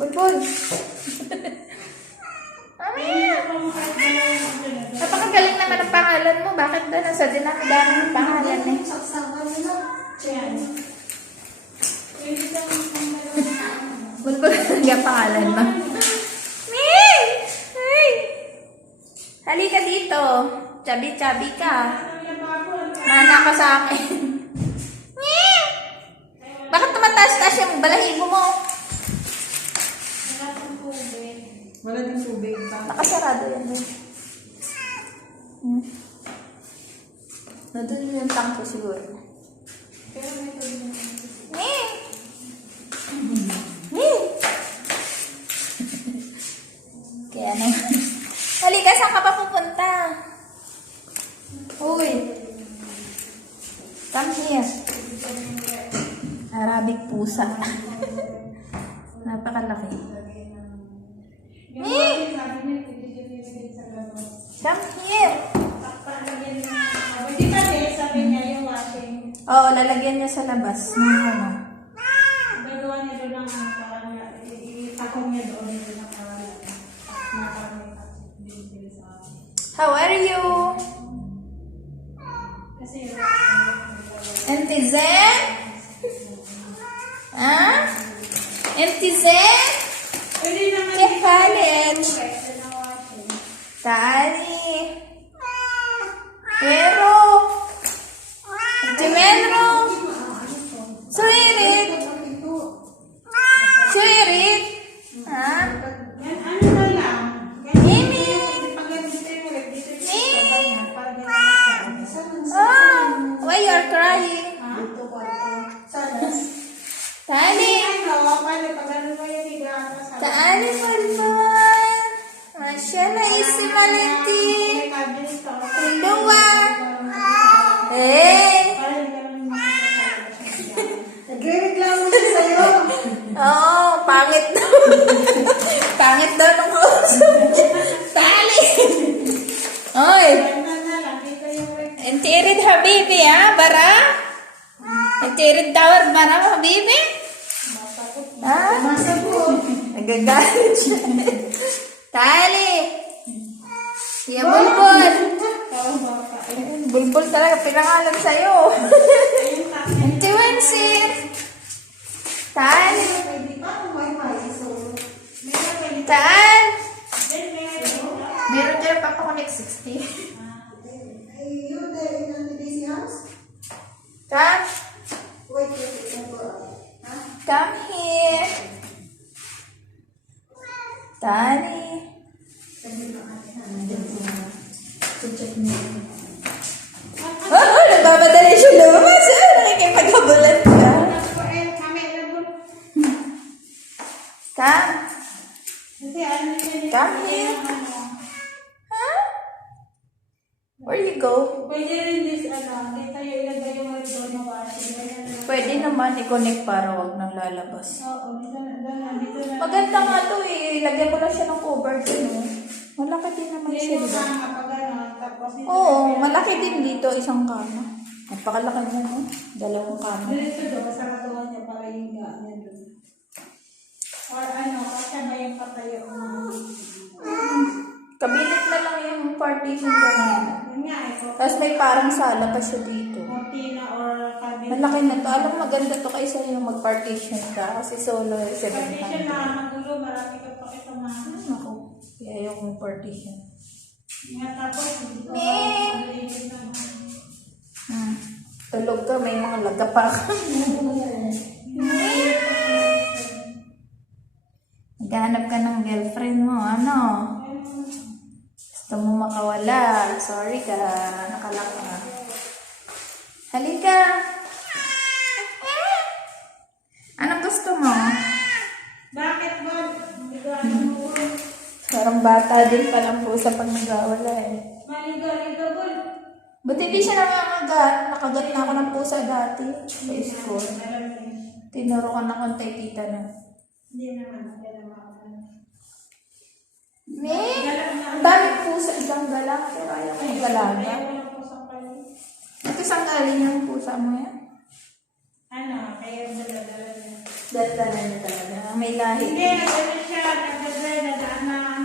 Bulbul. Napakagaling naman ang pangalan mo. Bakit ba nasa dinami-dami ng pangalan eh? Bulbul, yung pangalan mo. Hey! Hey! Halika dito. Chabi-chabi ka. Mana ka sa akin. Bakit tumataas-taas yung balahibo mo? Wala din tubig. Nakasarado yan. Nandun yung tangko siguro. Pero may tubig. Kaya naman. Halika, saan ka pa pupunta? Uy. Come here. Arabic pusa. Napakalaki. Come here. Oo, lalagyan niya sa labas. Gagawa niya doon ang parang itakong niya doon. How are you? Auntie Zen? Huh? Auntie Zen? كيف حالك؟ تعالي. Pero. Auntie Menro. Suirit. Suirit. Ha? Mimi. Oh, why you are crying? Tali. Tali, Bulbul. Masyallah, isi maliti. Dua. Nagre-reklamo siya sa'yo. Oo, pangit daw. Pangit daw nung kausap niya. Tali. Oy. Intirid habibi, ha? Bara? Intirid tawar bara, habibi? Ha? Nagagalit siya. Tali. Siya, Bulbul. Bulbul talaga, pinangalan sa'yo. Influencer. Tali. Tal. Meron dyan pa ako next 60. Come. Come here. Tali. Oh, nagbamadali siya lumabas. Nakikipaghabulan ka. Come. Come here. Huh? Where you go? Pwede rin this, kita yung ilagay yung red na washing. Pwede naman i-connect para wag nang lalabas. Oo, dito na. Maganda nga to eh. Lagyan mo lang siya ng cover din. Malaki din naman siya. Diba? Oo, malaki din dito. Isang kama. Napakalaki niya, no? Dalawang kama. Dito doon, kasama doon niya para yung niya doon. Or kasama yung patayo. Kabinet na lang yung partition ko na yan. Yun nga eh. Tapos may parang sala pa siya dito. Cortina or cabinet. Malaki na to. Alam, maganda to kaysa yung mag-partition ka. Kasi solo 700. Partition na magulo, marami ka pa kasama. Ako. Kaya yung partition. Nga tapos, Tulog ka, may mga laga pa ka. Naghanap ka ng girlfriend mo, ano? Gusto mo makawala. Sorry ka, nakalak ka. Halika. Anong gusto mo? bakit ba? Parang bata din palang pusa pag nagawala eh. Maliga-liga po. Buti di siya nangangagat. Nakagat na ako ng pusa dati sa school. Tinuro ko na kung tay tita na. Hindi naman. Ang daming pusa, isang galang. Pero ayaw ko yung galaga. Ito isang galing yung pusa mo yan? Kaya dala-dala niya. Dala-dala niya talaga. may lahi. Hindi, nagano siya, nagdadaan na